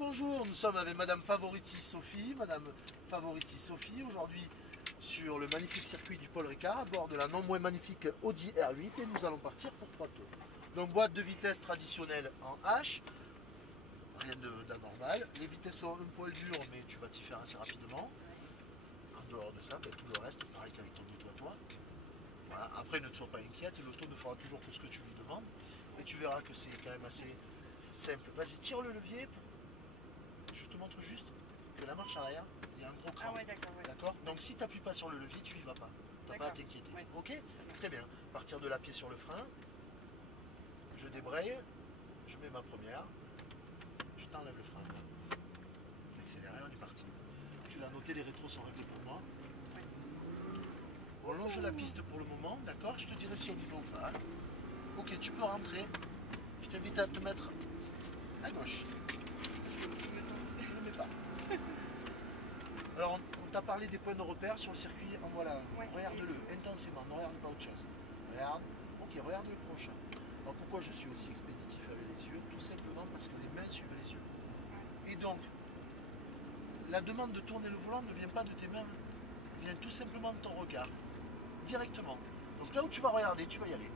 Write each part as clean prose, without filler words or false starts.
bonjour, nous sommes avec Madame Favoriti Sophie. Madame Favoriti Sophie, aujourd'hui sur le magnifique circuit du Paul Ricard, à bord de la non moins magnifique Audi R8 et nous allons partir pour 3 tours. Donc boîte de vitesse traditionnelle en H, rien d'anormal. Les vitesses sont un poil dures mais tu vas t'y faire assez rapidement. En dehors de ça, ben, tout le reste, pareil qu'avec ton auto à toi. Voilà. Après ne te sois pas inquiète, l'auto ne fera toujours que ce que tu lui demandes et tu verras que c'est quand même assez simple. Vas-y, tire le levier. Je te montre juste que la marche arrière, il y a un gros cran. Ah ouais, d'accord. Ouais. D'accord. Donc si tu n'appuies pas sur le levier, tu n'y vas pas. Tu n'as pas à t'inquiéter. Ouais. Ok. Très bien. Partir de la pied sur le frein. Je débraye. Je mets ma première. Je t'enlève le frein. Accéléré, on est parti. Tu l'as noté, les rétros sont réglés pour moi. Ouais. On longe la piste pour le moment, d'accord. Je te dirai si on y va ou pas. Ok, tu peux rentrer. Je t'invite à te mettre à gauche. Je ne le mets pas. Alors, on t'a parlé des points de repère sur le circuit. En voilà. Ouais. Regarde-le intensément. Ne regarde pas autre chose. Regarde. Ok, regarde le prochain. Alors, pourquoi je suis aussi expéditif avec les yeux? Tout simplement parce que les mains suivent les yeux. Et donc, la demande de tourner le volant ne vient pas de tes mains. Elle vient tout simplement de ton regard. Directement. Donc, là où tu vas regarder, tu vas y aller.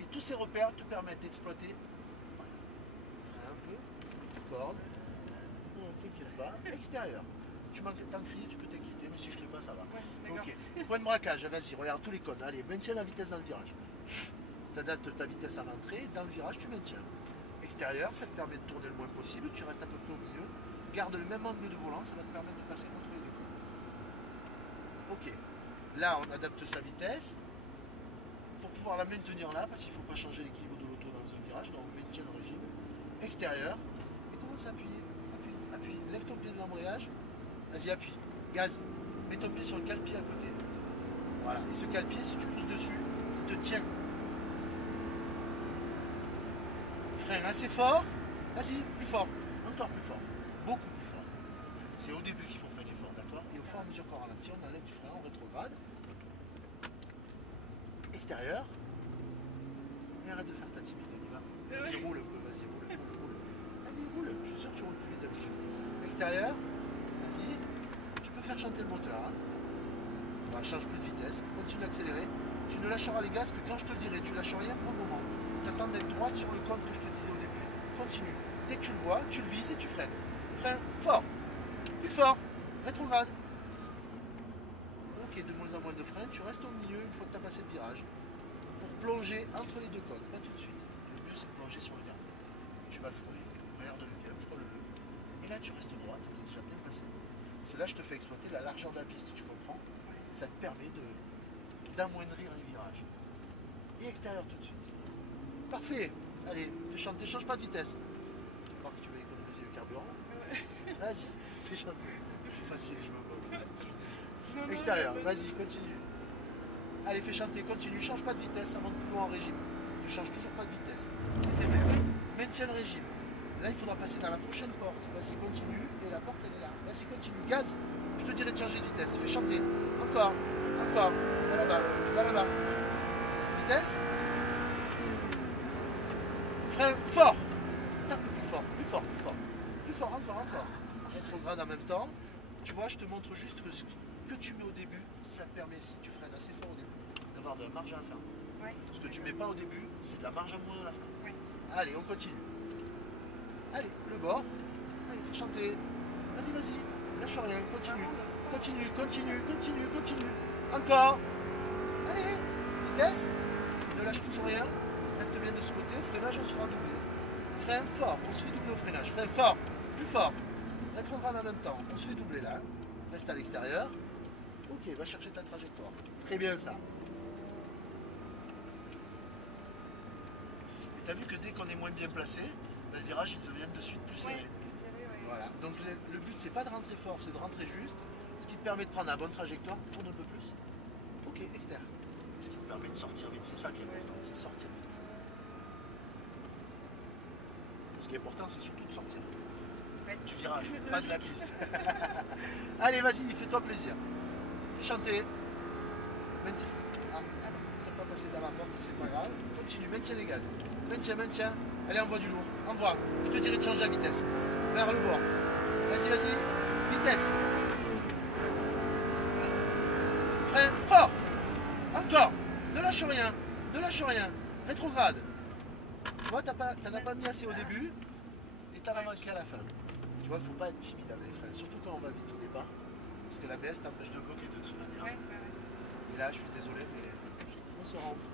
Et tous ces repères te permettent d'exploiter. Frein un peu. Corde. Non, t'inquiète pas. Extérieur. Si tu manques d'en crier, tu peux t'inquiéter, mais si je ne l'ai pas, ça va. Ouais, Ok. Point de braquage, vas-y, regarde tous les codes. Allez, maintiens la vitesse dans le virage. Tu adaptes ta vitesse à l'entrée, dans le virage, tu maintiens. Extérieur, ça te permet de tourner le moins possible, tu restes à peu près au milieu. Garde le même angle de volant, ça va te permettre de passer entre les deux cônes. Ok. Là, on adapte sa vitesse pour pouvoir la maintenir là, parce qu'il ne faut pas changer l'équilibre de l'auto dans un virage, donc maintien le régime. Extérieur, et commence à appuyer. Appuie, appuie. Lève ton pied de l'embrayage. Vas-y, appuie. Gaz. Mets ton pied sur le cale-pied à côté. Voilà. Et ce cale-pied, si tu pousses dessus, il te tient. Frein assez fort. Vas-y, plus fort. Encore plus fort. Beaucoup plus fort. C'est au début qu'il faut freiner fort, d'accord? Et au fur et à mesure qu'on ralentit, on enlève du frein, on rétrograde. Extérieur. Et arrête de faire ta timide, on y va. Vas-y, roule un peu, vas-y, roule, roule. Vas-y, roule. Je suis sûr que tu roules plus vite d'habitude. Extérieur. Vas-y. Tu peux faire chanter le moteur. Hein. On va change plus de vitesse. Continue d'accélérer. Tu ne lâcheras les gaz que quand je te le dirai. Tu lâches rien pour le moment. Tu attends d'être droite sur le cône que je te disais au début. Continue. Dès que tu le vois, tu le vises et tu freines. Frein fort. Plus fort. Rétrograde. Ok, de moins en moins de frein. Tu restes au milieu une fois que tu as passé le virage. Pour plonger entre les deux cônes. Pas tout de suite. Le mieux c'est de plonger sur le dernier. Tu vas le frôler. Regarde-le bien, frôle-le. Et là tu restes droit. Tu es déjà bien placé. C'est là que je te fais exploiter la largeur de la piste, tu comprends? Ça te permet d'amoindrir les virages. Et extérieur tout de suite. Parfait. Allez, fais chanter, change pas de vitesse. Par que tu veux économiser le carburant. Vas-y, fais chanter. C'est facile, je me moque. Extérieur, vas-y, continue. Allez, fais chanter, continue, change pas de vitesse, ça monte plus loin en régime. Ne change toujours pas de vitesse. Maintiens le régime. Là, il faudra passer dans la prochaine porte. Vas-y, continue. Et la porte, elle est là. Vas-y, continue. Gaz. Je te dirai de changer de vitesse. Fais chanter. Encore. Encore. Va là-bas. Va là-bas. Vitesse. Frein fort. Tape plus fort. Plus fort. Plus fort. Plus fort. Encore. Encore. Rétrograde en même temps. Tu vois, je te montre juste que ce que tu mets au début, ça te permet, si tu freines assez fort au début, d'avoir de la marge à la fin. Ouais. Ce que tu mets pas au début, c'est de la marge à moins à la fin. Ouais. Allez, on continue. Allez, le bord. Allez, fais chanter. Vas-y, vas-y. Lâche rien. Continue. Continue, continue, continue, continue. Encore. Allez. Vitesse. Ne lâche toujours rien. Reste bien de ce côté. Au freinage, on se fera doubler. Frein fort. On se fait doubler au freinage. Frein fort. Plus fort. Rétrograde en même temps. On se fait doubler là. Reste à l'extérieur. Ok, va chercher ta trajectoire. Très bien ça. Et t'as vu que dès qu'on est moins bien placé, le virage il devient de suite plus serré. Ouais, plus serré, ouais. Voilà. Donc le but c'est pas de rentrer fort, c'est de rentrer juste, ce qui te permet de prendre la bonne trajectoire, tourne un peu plus. Ok, externe. Ce qui te permet de sortir vite, c'est ça qui est important, c'est sortir vite. Ce qui est important c'est surtout de sortir. Ouais. Du virage, pas de la piste. Allez, vas-y, fais-toi plaisir. Fais chanter. Maintiens. Ah, t'as pas passé dans la porte, c'est pas grave. Continue, maintiens les gaz. Maintiens, maintiens. Allez, envoie du lourd. Envoie. Je te dirai de changer la vitesse. Vers le bord. Vas-y, vas-y. Vitesse. Frein fort. Encore. Ne lâche rien. Ne lâche rien. Rétrograde. Tu vois, t'en as pas mis assez au début et t'en as manqué à la fin. Tu vois, il ne faut pas être timide avec les freins, surtout quand on va vite au départ. Parce que l'ABS t'empêche de bloquer de toute manière. Ouais. Et là, je suis désolé, mais on se rentre.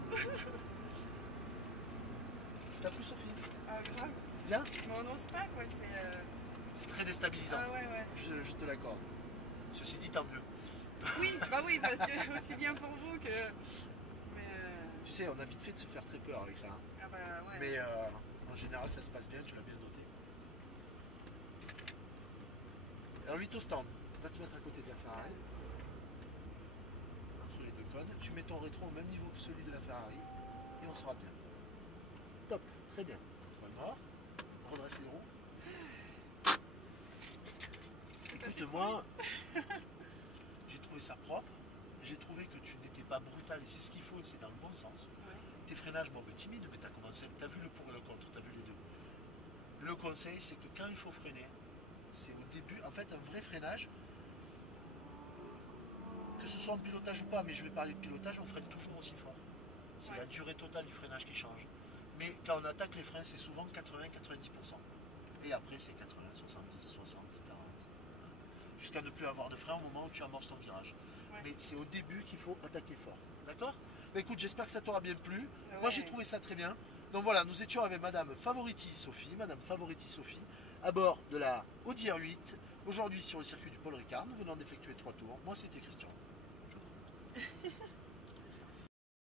T'as plu, Sophie? Ah, grave. Bien? Mais on n'ose pas, quoi. C'est très déstabilisant. Ah, ouais. Je te l'accorde. Ceci dit, tant mieux. Oui, bah oui, parce que aussi bien pour vous que. Mais. Tu sais, on a vite fait de se faire très peur avec ça. Hein. Ah, bah ouais. Mais en général, ça se passe bien, tu l'as bien noté. Alors, 8 au stand. Va te mettre à côté de la Ferrari. Entre les deux cônes. Tu mets ton rétro au même niveau que celui de la Ferrari. Et on sera bien. Stop. Très bien. Point mort. Redresse les roues. Écoute, moi, j'ai trouvé ça propre. J'ai trouvé que tu n'étais pas brutal et c'est ce qu'il faut et c'est dans le bon sens. Ouais. Tes freinages, bon, timide, mais tu as commencé. Tu as vu le pour et le contre, tu as vu les deux. Le conseil, c'est que quand il faut freiner, c'est au début. En fait, un vrai freinage, que ce soit en pilotage ou pas, mais je vais parler de pilotage, on freine toujours aussi fort. C'est la durée totale du freinage qui change. Mais quand on attaque les freins, c'est souvent 80-90%. Et après, c'est 80, 70, 60, 40. Jusqu'à ne plus avoir de frein au moment où tu amorces ton virage. Ouais. Mais c'est au début qu'il faut attaquer fort. D'accord? Bah, écoute, j'espère que ça t'aura bien plu. Ouais. Moi, j'ai trouvé ça très bien. Donc voilà, nous étions avec Madame Favoriti Sophie, à bord de la Audi R8. Aujourd'hui sur le circuit du Paul Ricard, nous venons d'effectuer 3 tours. Moi, c'était Christian.